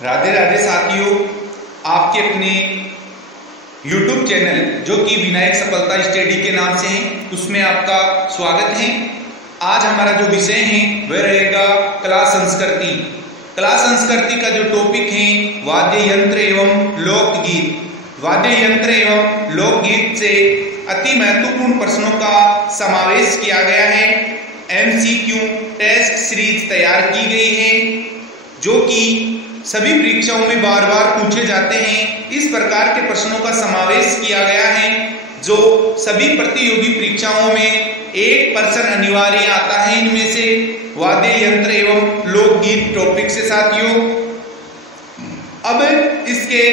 राधे राधे साथियों, आपके अपने YouTube चैनल जो कि विनायक सफलता स्टडी के नाम से है उसमें आपका स्वागत है। आज हमारा जो विषय है वह रहेगा कला संस्कृति। कला संस्कृति का जो टॉपिक है वाद्य यंत्र एवं लोकगीत। वाद्य यंत्र एवं लोकगीत से अति महत्वपूर्ण प्रश्नों का समावेश किया गया है। MCQ टेस्ट सीरीज तैयार की गई है जो कि सभी परीक्षाओं में बार बार पूछे जाते हैं। इस प्रकार के प्रश्नों का समावेश किया गया है जो सभी प्रतियोगी परीक्षाओं में 1% अनिवार्य आता है। इनमें से वाद्य यंत्र एवं लोकगीत टॉपिक से साथियों, अब इसके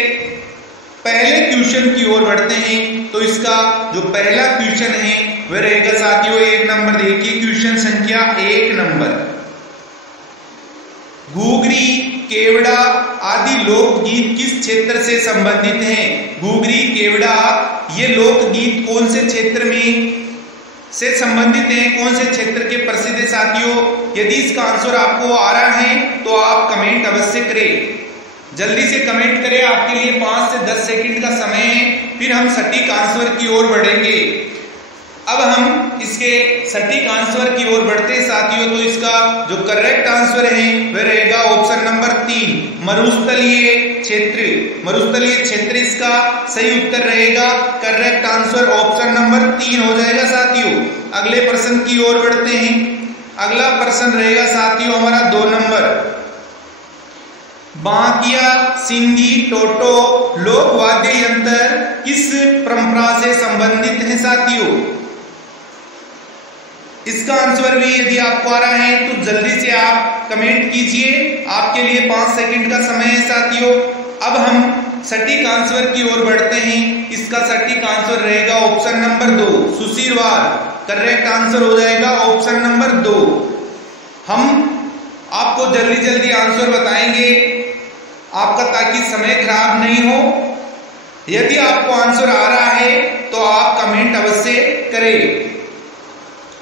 पहले क्वेश्चन की ओर बढ़ते हैं। तो इसका जो पहला क्वेश्चन है वह रहेगा साथियों 1 नंबर। देखिए क्वेश्चन संख्या 1 नंबर। घुघरी, केवड़ा आदि लोकगीत किस क्षेत्र से संबंधित हैं? घुघरी, केवड़ा ये लोकगीत कौन से क्षेत्र में से संबंधित हैं, कौन से क्षेत्र के प्रसिद्ध है साथियों? यदि इसका आंसर आपको आ रहा है तो आप कमेंट अवश्य करें, जल्दी से कमेंट करें। आपके लिए 5 से 10 सेकंड का समय है, फिर हम सटीक आंसर की ओर बढ़ेंगे। अब हम इसके सटीक आंसर की ओर बढ़ते हैं साथियों। तो इसका जो करेक्ट आंसर है वह रहेगा ऑप्शन नंबर 3, मरुस्थलीय क्षेत्र। मरुस्थलीय क्षेत्र इसका सही उत्तर रहेगा। करेक्ट आंसर ऑप्शन नंबर 3 हो जाएगा साथियों। अगले प्रश्न की ओर बढ़ते हैं। अगला प्रश्न रहेगा साथियों हमारा 2 नंबर। बांकिया, सिंधी, टोटो लोक वाद्य यंत्र किस परंपरा से संबंधित है साथियों? इसका आंसर भी यदि आपको आ रहा है तो जल्दी से आप कमेंट कीजिए। आपके लिए 5 सेकंड का समय है साथियों। अब हम सटीक आंसर की ओर बढ़ते हैं। इसका सटीक आंसर रहेगा ऑप्शन नंबर 2, सुशीरवार। करेक्ट आंसर हो जाएगा ऑप्शन नंबर 2। हम आपको जल्दी जल्दी आंसर बताएंगे आपका, ताकि समय खराब नहीं हो। यदि आपको आंसर आ रहा है तो आप कमेंट अवश्य करें।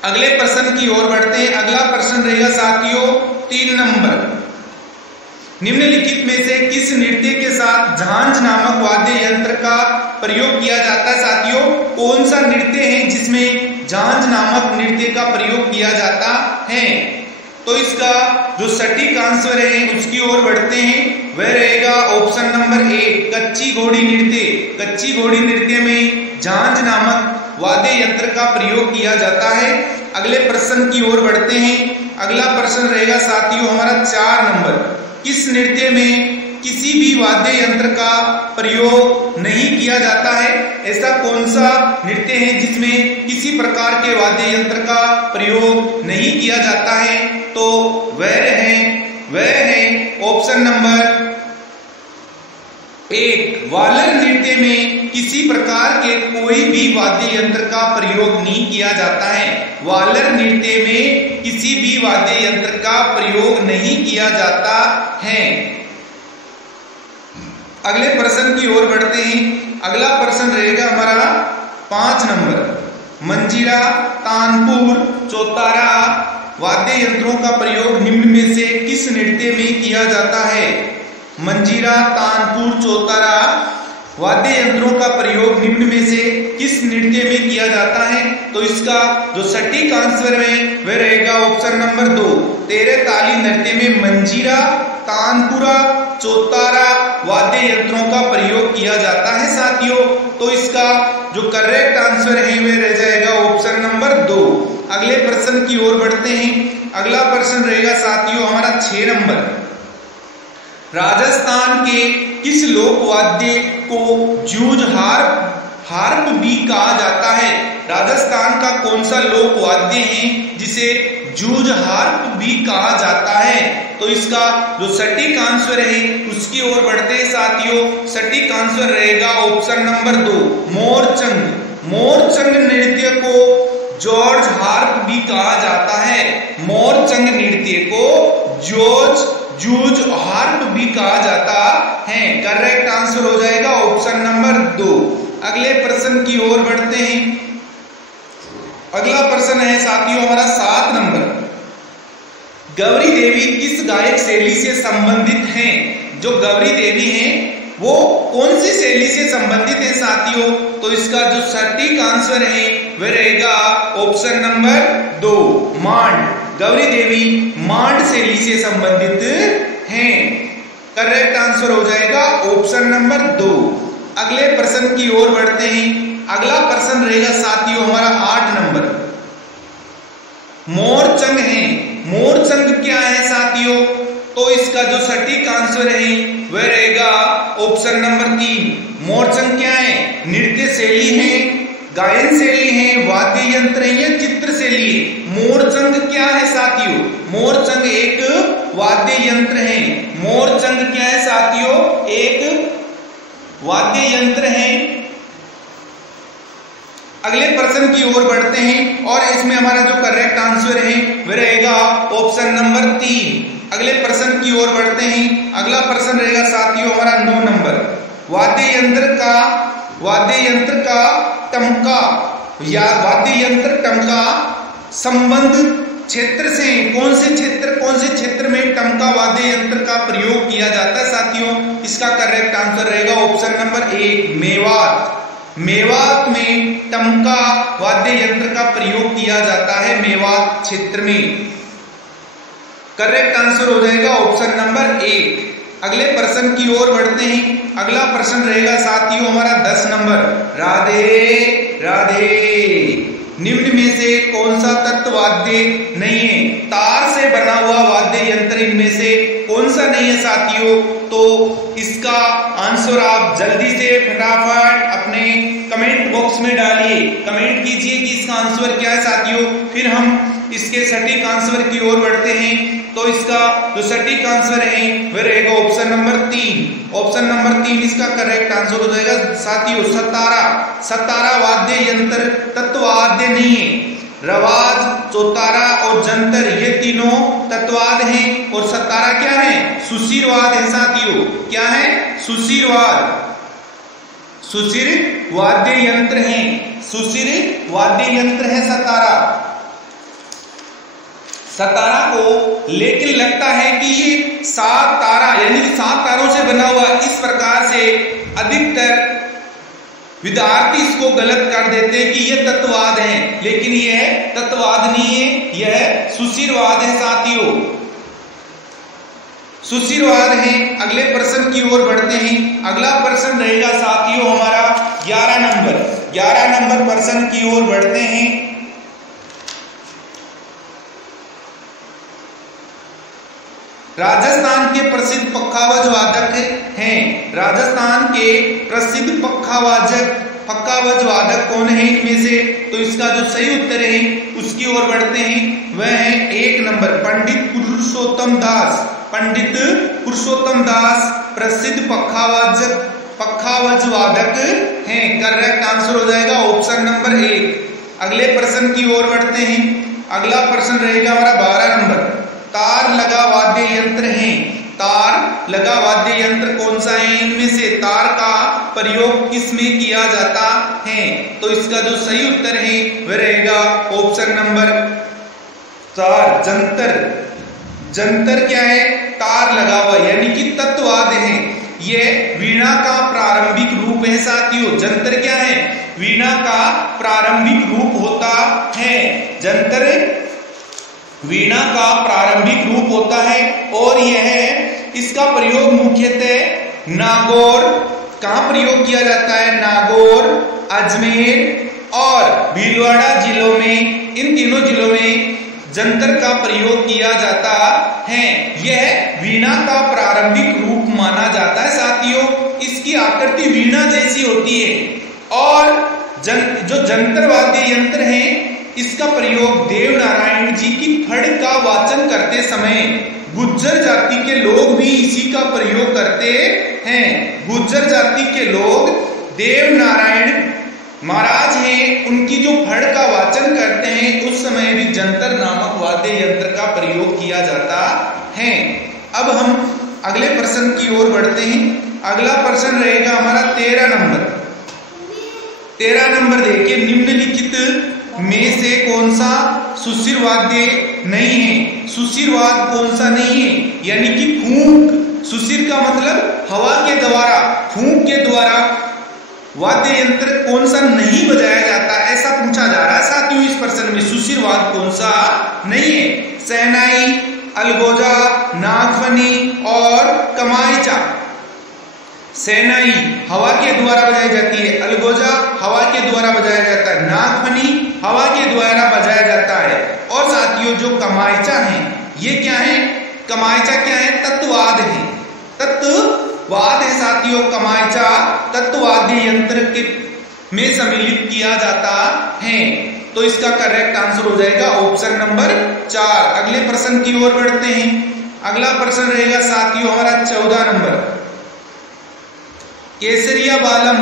अगले प्रश्न की ओर बढ़ते हैं। अगला प्रश्न रहेगा साथियों 3 नंबर। निम्नलिखित में से किस नृत्य के साथ झांझ नामक वाद्य यंत्र का प्रयोग किया जाता है साथियों? कौन सा नृत्य है जिसमें झांझ नामक नृत्य का प्रयोग किया जाता है? तो इसका जो सटीक आंसर है उसकी ओर बढ़ते हैं। वह रहेगा ऑप्शन नंबर 1, कच्ची घोड़ी नृत्य। कच्ची घोड़ी नृत्य में झांझ नामक वाद्य यंत्र का प्रयोग किया जाता है। अगले प्रश्न की ओर बढ़ते हैं। अगला प्रश्न रहेगा साथियों हमारा 4 नंबर। किस नृत्य में किसी भी वाद्य यंत्र का प्रयोग नहीं किया जाता है? ऐसा कौन सा नृत्य है जिसमें किसी प्रकार के वाद्य यंत्र का प्रयोग नहीं किया जाता है? तो वह है ऑप्शन नंबर 1, वालर नृत्य में किसी प्रकार के कोई भी वाद्य यंत्र का प्रयोग नहीं किया जाता है। वालर नृत्य में किसी भी वाद्य यंत्र का प्रयोग नहीं किया जाता है। अगले प्रश्न की ओर बढ़ते हैं। अगला प्रश्न रहेगा हमारा 5 नंबर। मंजीरा, तानपुर, चौतारा वाद्य यंत्रों का प्रयोग निम्न में से किस नृत्य में किया जाता है? मंजीरा, तानपुर, चौतारा वाद्य यंत्रों का प्रयोग निम्न में से किस नृत्य में किया जाता है? तो इसका जो सटीक आंसर है वह रहेगा ऑप्शन नंबर 2, तेरे ताली नृत्य में मंजीरा, तानपुरा, चौतारा वाद्य यंत्रों का प्रयोग किया जाता है साथियों। तो इसका जो करेक्ट आंसर है वह रह जाएगा ऑप्शन नंबर 2। अगले प्रश्न की ओर बढ़ते हैं। अगला प्रश्न रहेगा साथियों हमारा 6 नंबर। राजस्थान के किस लोक वाद्य को जूझ हार्प भी कहा जाता है? राजस्थान का कौन सा लोक वाद्य है जिसे जूझ हार्प भी कहा जाता है? तो इसका जो सटीक आंसर है उसकी ओर बढ़ते हैं साथियों। सटीक आंसर रहेगा ऑप्शन नंबर 2, मोरचंग। मोरचंग नृत्य को जॉर्ज हार्प भी कहा जाता है। मोरचंग नृत्य को जूझ हार्प भी कहा जाता है। करेक्ट आंसर हो जाएगा ऑप्शन नंबर 2। अगले प्रश्न की ओर बढ़ते हैं। अगला प्रश्न है साथियों हमारा 7 नंबर। गौरी देवी किस गायक शैली से संबंधित हैं? जो गौरी देवी हैं वो कौन सी शैली से संबंधित है साथियों? तो इसका जो सटीक आंसर है वह रहेगा ऑप्शन नंबर 2 मांड। गौरी देवी मांड शैली से संबंधित हैं। करेक्ट आंसर हो जाएगा ऑप्शन नंबर 2। अगले प्रश्न की ओर बढ़ते हैं। अगला प्रश्न रहेगा साथियों हमारा 8 नंबर। मोरचंग है। मोरचंग क्या है साथियों? तो इसका जो सटीक आंसर है वह रहेगा ऑप्शन नंबर 3 मोरचंग क्या है? नृत्य शैली है, गायन शैली है, वाद्य यंत्र है या चित्र शैली है? मोरचंग क्या है साथियों? मोरचंग एक वाद्य यंत्र है। मोरचंग क्या है साथियों? एक वाद्य यंत्र है। अगले प्रश्न की ओर बढ़ते हैं और इसमें हमारा जो करेक्ट आंसर है वह रहेगा ऑप्शन नंबर 3। अगले प्रश्न की ओर बढ़ते हैं। अगला प्रश्न रहेगा साथियों हमारा 9 नंबर। वाद्य यंत्र का टमका या वाद्य यंत्र टमका संबंध क्षेत्र से कौन से क्षेत्र में टमका वाद्य यंत्र का प्रयोग किया जाता है साथियों? इसका करेक्ट आंसर रहेगा ऑप्शन नंबर 1 मेवात। मेवात में टमका वाद्य यंत्र का प्रयोग किया जाता है, मेवात क्षेत्र में। करेक्ट आंसर हो जाएगा ऑप्शन नंबर 1। अगले प्रश्न की ओर बढ़ते हैं। अगला प्रश्न रहेगा साथियों हमारा 10 नंबर। राधे राधे निम्न में से कौन सा तत्व वाद्य नहीं है? तार से बना हुआ वाद्य यंत्र इनमें से कौन सा नहीं है साथियों? तो इसका आंसर आप जल्दी से फटाफट अपने कमेंट बॉक्स में डालिए। कमेंट कीजिए कि इसका आंसर क्या है साथियों। फिर हम इसके सटीक आंसर की ओर बढ़ते हैं। तो इसका जो सटीक आंसर है वह रहेगा ऑप्शन नंबर 3। ऑप्शन नंबर 3 इसका करेक्ट आंसर हो जाएगा साथियों सतारा। सतारा वाद्य यंत्र तत्ववाद्य नहीं है। रवाज, चौतारा और जंतर ये तीनों तत्ववाद हैं और सतारा क्या है? सुशिरवाद है साथियों। क्या है? सुशिरवाद। सुशिर वाद्य यंत्र है। सुशिर वाद्य यंत्र है सतारा। सतारा को लेकिन लगता है कि ये 7 तारा यानी 7 तारों से बना हुआ, इस प्रकार से अधिकतर विद्यार्थी इसको गलत कर देते हैं कि यह तत्ववाद है, लेकिन यह तत्ववाद नहीं है, यह सुशिरवाद है साथियों। सुशिरवाद है। अगले प्रश्न की ओर बढ़ते हैं। अगला प्रश्न रहेगा साथियों हमारा 11 नंबर। 11 नंबर प्रश्न की ओर बढ़ते हैं। राजस्थान के प्रसिद्ध पखावज वादक हैं। राजस्थान के प्रसिद्ध पखावज वादक कौन है इनमें से? तो इसका जो सही उत्तर है उसकी ओर बढ़ते हैं। वह है 1 नंबर पंडित पुरुषोत्तम दास। पंडित पुरुषोत्तम दास प्रसिद्ध पखावज वादक हैं। करेक्ट आंसर हो जाएगा ऑप्शन नंबर 1। अगले प्रश्न की ओर बढ़ते हैं। अगला प्रश्न रहेगा हमारा 12 नंबर। तार लगा वाद्य यंत्र है। तार लगा वाद्य यंत्र कौन सा है इनमें से? तार का प्रयोग किस में किया जाता है? तो इसका जो सही उत्तर है वह रहेगा ऑप्शन नंबर 4 जंतर। जंतर क्या है? तार लगा हुआ यानी कि तत्ववाद है। यह वीणा का प्रारंभिक रूप है साथियों। जंतर क्या है? वीणा का प्रारंभिक रूप होता है। जंतर वीणा का प्रारंभिक रूप होता है और यह इसका प्रयोग मुख्यतः नागौर, कहां प्रयोग किया जाता है? नागौर, अजमेर और भीलवाड़ा जिलों में, इन तीनों जिलों में जंतर का प्रयोग किया जाता है। यह वीणा का प्रारंभिक रूप माना जाता है साथियों। इसकी आकृति वीणा जैसी होती है और जो जंतर वाद्य यंत्र है इसका प्रयोग देव नारायण जी की फड़ का वाचन करते समय गुर्जर जाति के लोग भी इसी का प्रयोग करते हैं। गुर्जर जाति के लोग देव नारायण महाराज हैं, उनकी जो फड़ का वाचन करते हैं उस समय भी जंतर नामक वाद्य यंत्र का प्रयोग किया जाता है। अब हम अगले प्रश्न की ओर बढ़ते हैं। अगला प्रश्न रहेगा हमारा 13 नंबर। 13 नंबर देखिए, निम्नलिखित में से कौन सा सुशिर वाद्य नहीं है? सुशिरवाद कौन सा नहीं है, यानी कि फूंक। सुशिर का मतलब हवा के द्वारा, फूंक के द्वारा वाद्य यंत्र कौन सा नहीं बजाया जाता, ऐसा पूछा जा रहा है साथियों इस प्रश्न में। सुशिरवाद कौन सा नहीं है? शहनाई, अलगोजा, नागफनी और कमाइचा। शहनाई हवा के द्वारा बजाई जाती है, अलगोजा हवा के द्वारा बजाया जाता है, नागफनी हवा के द्वारा बजाया जाता है। और साथियों जो कमाइचा है ये क्या है? कमाइचा क्या है? तत्ववाद है, तत्ववाद है साथियों। कमाइचा तत्ववाद्य यंत्र के में सम्मिलित किया जाता है। तो इसका करेक्ट आंसर हो जाएगा ऑप्शन नंबर 4। अगले प्रश्न की ओर बढ़ते हैं। अगला प्रश्न रहेगा साथियों हमारा 14 नंबर। केसरिया बालम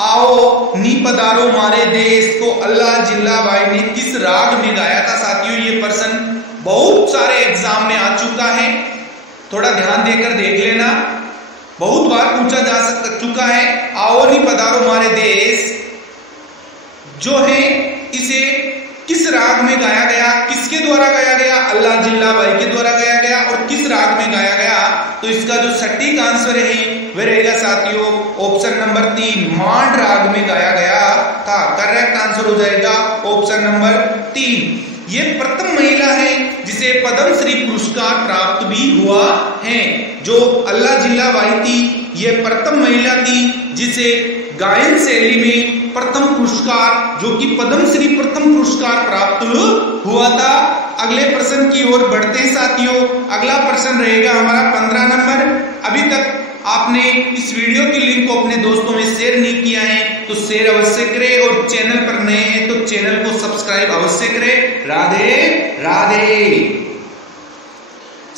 आओ नी पधारो मारे देश को अल्लाह जिल्ला बाई ने किस राग में गाया था? साथियों ये प्रश्न बहुत सारे एग्जाम में आ चुका है, थोड़ा ध्यान देकर देख लेना, बहुत बार पूछा जा चुका है। आओ नी पधारो मारे देश जो है इसे किस राग में गाया गया, किसके द्वारा गाया गया? अल्लाह जिल्ला बाई के द्वारा गाया गया। और किस राग में गाया गया? तो इसका जो सटीक आंसर है वह रहेगा साथियों ऑप्शन नंबर 3, मांड राग में गाया गया था। करेक्ट आंसर हो जाएगा ऑप्शन नंबर 3। ये प्रथम महिला है जिसे पद्म श्री पुरस्कार प्राप्त भी हुआ है। जो अल्लाह जिल्ला बाई थी ये प्रथम महिला थी जिसे गायन शैली में प्रथम पुरस्कार जो कि पद्म श्री प्रथम पुरस्कार प्राप्त हुआ था। अगले प्रश्न की ओर बढ़ते हैं साथियों। अगला प्रश्न रहेगा हमारा 15 नंबर। अभी तक आपने इस वीडियो की लिंक को अपने दोस्तों में शेयर नहीं किया है तो शेयर अवश्य करें, और चैनल पर नए हैं तो चैनल को सब्सक्राइब अवश्य करें। राधे राधे।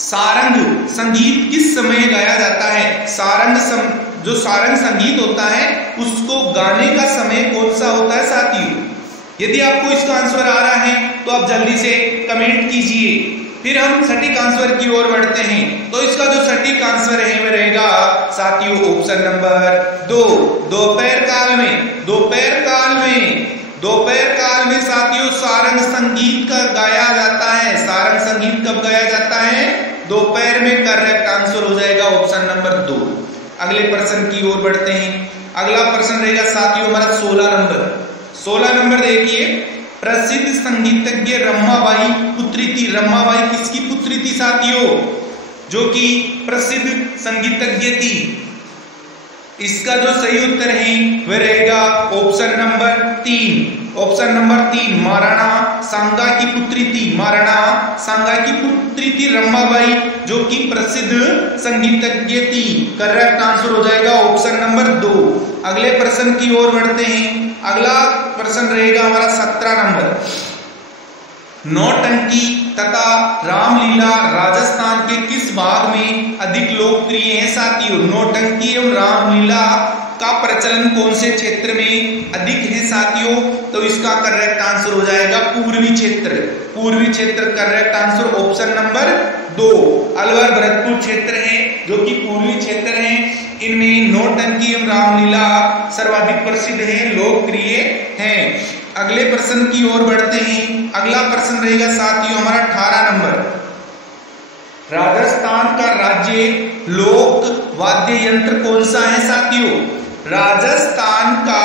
सारंग संगीत किस समय गाया जाता है? जो सारंग संगीत होता है उसको गाने का समय कौन सा होता है साथियों? यदि आपको इसका आंसर आ रहा है तो आप जल्दी से कमेंट कीजिए। फिर हम सटीक आंसर की ओर बढ़ते हैं। तो इसका जो सटीक आंसर है वह रहेगा साथियों ऑप्शन नंबर 2, दोपहर काल में। दोपहर काल में साथियों सारंग संगीत का गाया जाता है। सारंग संगीत कब गाया जाता है? दोपहर में। करेक्ट आंसर हो जाएगा ऑप्शन नंबर 2। अगले प्रश्न की ओर बढ़ते हैं। अगला प्रश्न रहेगा साथियों हमारा 16 नंबर। 16 नंबर देखिए, प्रसिद्ध संगीतज्ञ रमाबाई पुत्री थी। रमाबाई किसकी पुत्री थी साथियों? जो कि प्रसिद्ध संगीतज्ञ थी। इसका जो सही उत्तर है वह रहेगा option number 3। Option number 3 Maharana Sanga की पुत्री थी। महाराणा सांगा की पुत्री थी रमाबाई जो कि प्रसिद्ध संगीतज्ञ थी। करेक्ट आंसर हो जाएगा ऑप्शन नंबर 2। अगले प्रश्न की ओर बढ़ते हैं। अगला प्रश्न रहेगा हमारा 17 नंबर। नौटंकी तथा रामलीला राजस्थान के किस भाग में अधिक लोकप्रिय है साथियों? नौटंकी एवं रामलीला का प्रचलन कौन से क्षेत्र में अधिक है साथियों? तो इसका करेक्ट आंसर हो जाएगा पूर्वी क्षेत्र। पूर्वी क्षेत्र correct answer option number 2। Alwar Bharatpur क्षेत्र है जो कि पूर्वी क्षेत्र है। इनमें नौटंकी एवं रामलीला सर्वाधिक प्रसिद्ध है, लोकप्रिय है। अगले प्रश्न की ओर बढ़ते हैं। अगला प्रश्न रहेगा साथियों हमारा 18 नंबर। राजस्थान का राज्य लोक वाद्य यंत्र कौन सा है साथियों? राजस्थान का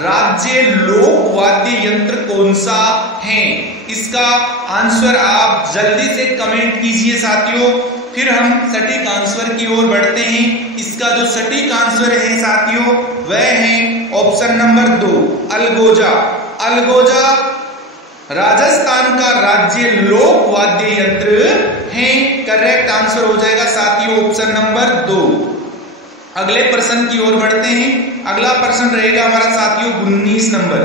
राज्य लोक वाद्य यंत्र कौन सा है? इसका आंसर आप जल्दी से कमेंट कीजिए साथियों। फिर हम सटीक आंसर की ओर बढ़ते हैं। इसका जो सटीक आंसर है साथियों वह है ऑप्शन नंबर 2 अलगोजा। अलगोजा राजस्थान का राज्य लोक वाद्य यंत्र है। करेक्ट आंसर हो जाएगा साथियों ऑप्शन नंबर 2। अगले प्रश्न की ओर बढ़ते हैं। अगला प्रश्न रहेगा हमारा साथियों 19 नंबर।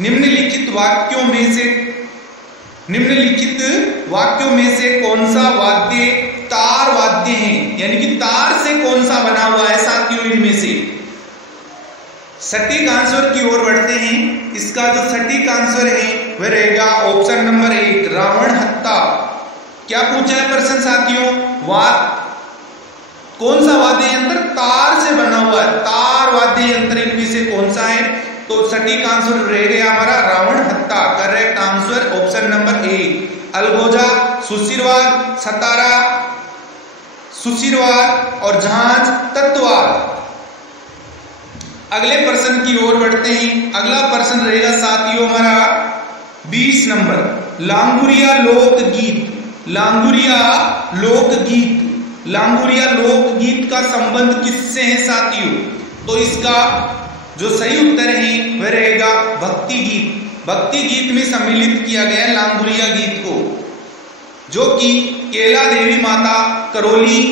निम्नलिखित वाक्यों में से कौन सा वाद्य तार वाद्य है? यानी कि तार से कौन सा बना हुआ है साथियों इनमें से? सटीक आंसर की ओर बढ़ते हैं। इसका जो सटीक आंसर है वह रहेगा ऑप्शन नंबर 1 रावण हत्ता। क्या पूछा है प्रश्न साथियों? कौन सा वाद्य यंत्र तार से बना हुआ है? तार वाद्य यंत्र इनमें से कौन सा है? तो सटीक आंसर रह गया हमारा रावण हत्ता। Correct answer option number 1। अलगोजा, सुशिरवाद, सतारा, सुशिरवाद और झांझ तत्ववाद। अगले प्रश्न की ओर बढ़ते हैं। अगला प्रश्न रहेगा साथियों हमारा 20 नंबर, लांगुरिया लोकगीत। लांगुरिया लोकगीत, लांगुरिया लोकगीत का संबंध किससे है साथियों? तो इसका जो सही उत्तर है वह रहेगा भक्ति गीत। भक्ति गीत में सम्मिलित किया गया है लांगुरिया गीत को, जो कि केला देवी माता करौली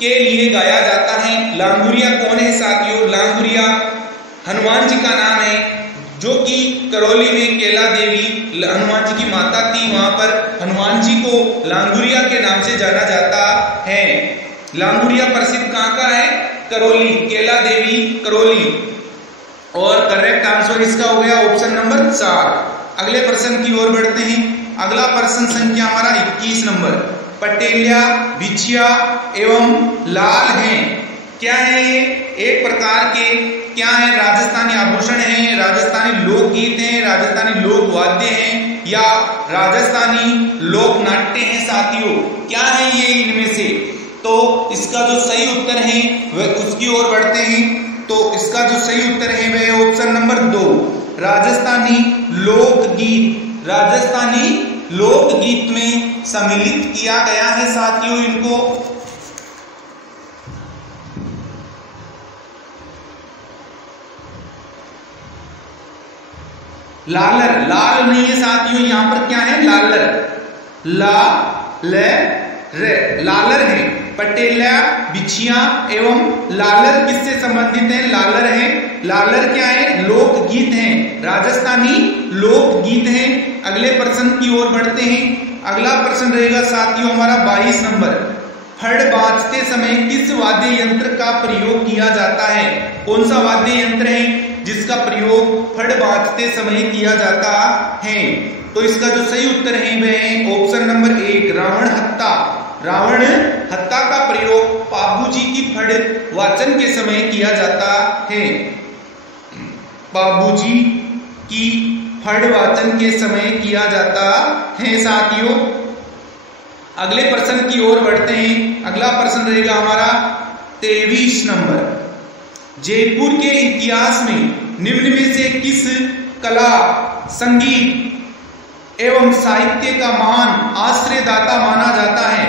के लिए गाया जाता है। लांगुरिया कौन है साथियों? लांगुरिया हनुमान जी का नाम है, जो कि करौली में केला देवी हनुमान जी की माता थी। वहां पर हनुमान जी को लांगुरिया के नाम से जाना जाता है। लांगुरिया प्रसिद्ध कहां का है? करौली, केला देवी करौली। और करेक्ट आंसर इसका हो गया ऑप्शन नंबर 4। अगले प्रश्न की ओर बढ़ते हैं। अगला प्रश्न संख्या हमारा 21 नंबर, पटेलिया, बिछिया एवं लाल हैं। क्या है ये? एक प्रकार के क्या है? राजस्थानी आभूषण है, राजस्थानी लोकगीत है, राजस्थानी लोक वाद्य हैं या राजस्थानी लोक नाट्य हैं साथियों। क्या है ये इनमें से? तो इसका जो सही उत्तर है वह उसकी ओर बढ़ते हैं। तो इसका जो सही उत्तर है वह ऑप्शन नंबर 2, राजस्थानी लोकगीत। राजस्थानी लोकगीत में सम्मिलित किया गया है साथियों इनको। लालर, लाल नहीं है साथियों, यहां पर क्या है? लालर, लालर है। पटेलिया, बिछिया एवं लालर किससे संबंधित है? लालर है। लालर क्या है? लोकगीत है, राजस्थानी लोकगीत है। अगले प्रश्न की ओर बढ़ते हैं। अगला प्रश्न रहेगा साथियों हमारा 22 नंबर, फड़ बाजते समय किस वाद्य यंत्र का प्रयोग किया जाता है? कौन सा वाद्य यंत्र है जिसका प्रयोग फड़ बाजते समय किया जाता है? तो इसका जो सही उत्तर है वह है ऑप्शन नंबर 1, रावण हत्ता। रावण हत्ता का प्रयोग बाबूजी की फड़ वाचन के समय किया जाता है। बाबूजी की फड़ वाचन के समय किया जाता है साथियों। अगले प्रश्न की ओर बढ़ते हैं। अगला प्रश्न रहेगा हमारा 23 नंबर, जयपुर के इतिहास में निम्न में से किस कला, संगीत एवं साहित्य का महान आश्रयदाता माना जाता है?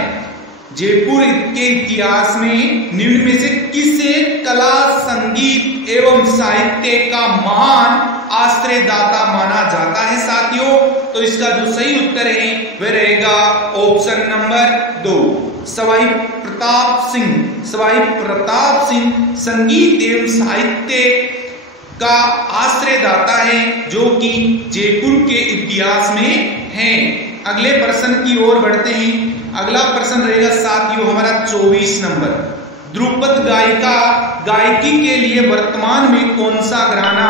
जयपुर के इतिहास में निम्न में से किस कला, संगीत एवं साहित्य का महान आश्रयदाता माना जाता है साथियों? तो इसका जो सही उत्तर है वह रहेगा ऑप्शन नंबर 2, सवाई प्रताप सिंह। सवाई प्रताप सिंह संगीत एवं साहित्य का आश्रयदाता है, जो कि जयपुर के इतिहास में है। अगले प्रश्न की ओर बढ़ते हैं। अगला प्रश्न रहेगा साथियों हमारा 24 नंबर, ध्रुपद गायिका गायकी के लिए वर्तमान में कौन सा घराना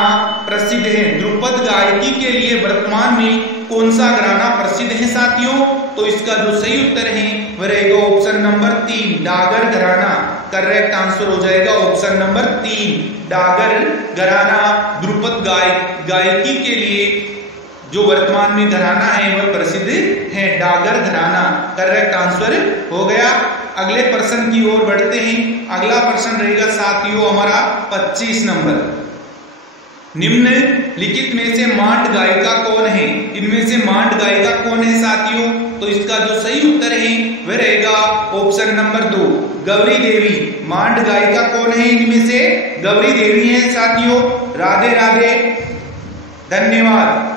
प्रसिद्ध है? ध्रुपद गायकी के लिए वर्तमान में कौन सा घराना प्रसिद्ध है साथियों? तो इसका जो सही उत्तर है वह रहेगा ऑप्शन नंबर 3, डागर घराना। करेक्ट आंसर हो जाएगा ऑप्शन नंबर 3, डागर घराना। ध्रुपद गायकी के लिए जो वर्तमान में घराना है वह प्रसिद्ध है, डागर घराना। करेक्ट आंसर हो गया। अगले प्रश्न की ओर बढ़ते हैं। अगला प्रश्न रहेगा साथियों हमारा 25 नंबर, निम्न लिखित में से मांड गायिका कौन है? इनमें से मांड गायिका कौन है साथियों? तो इसका जो सही उत्तर है वह रहेगा ऑप्शन नंबर 2, गौरी देवी। मांड गायिका कौन है इनमें से? गौरी देवी है साथियों। राधे राधे, धन्यवाद।